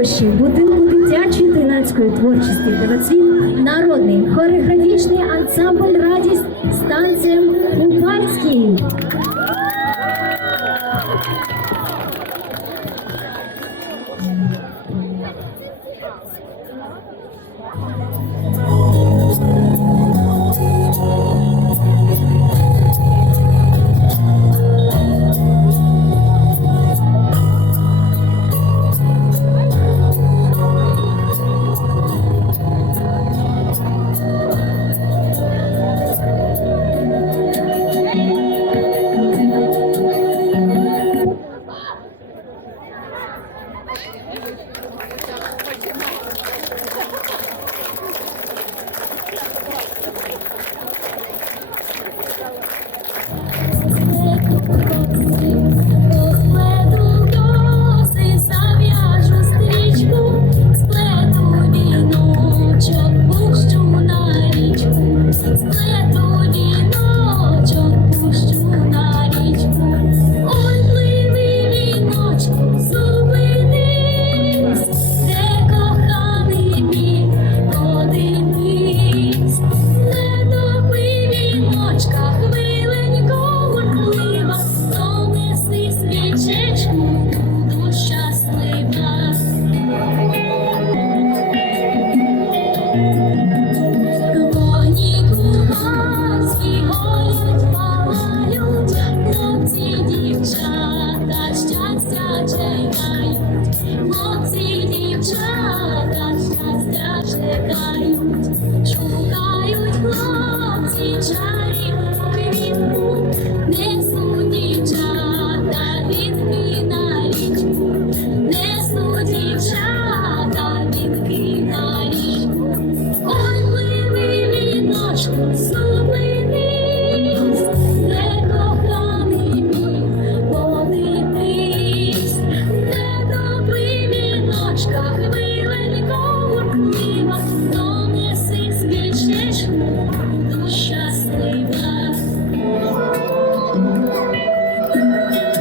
площі будинку дитячої та юнацької творчості дивоцвіт народний хореографічний ансамбль радість станція Купальський.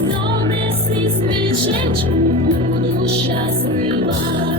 Донеси смішечку, буду щаслива.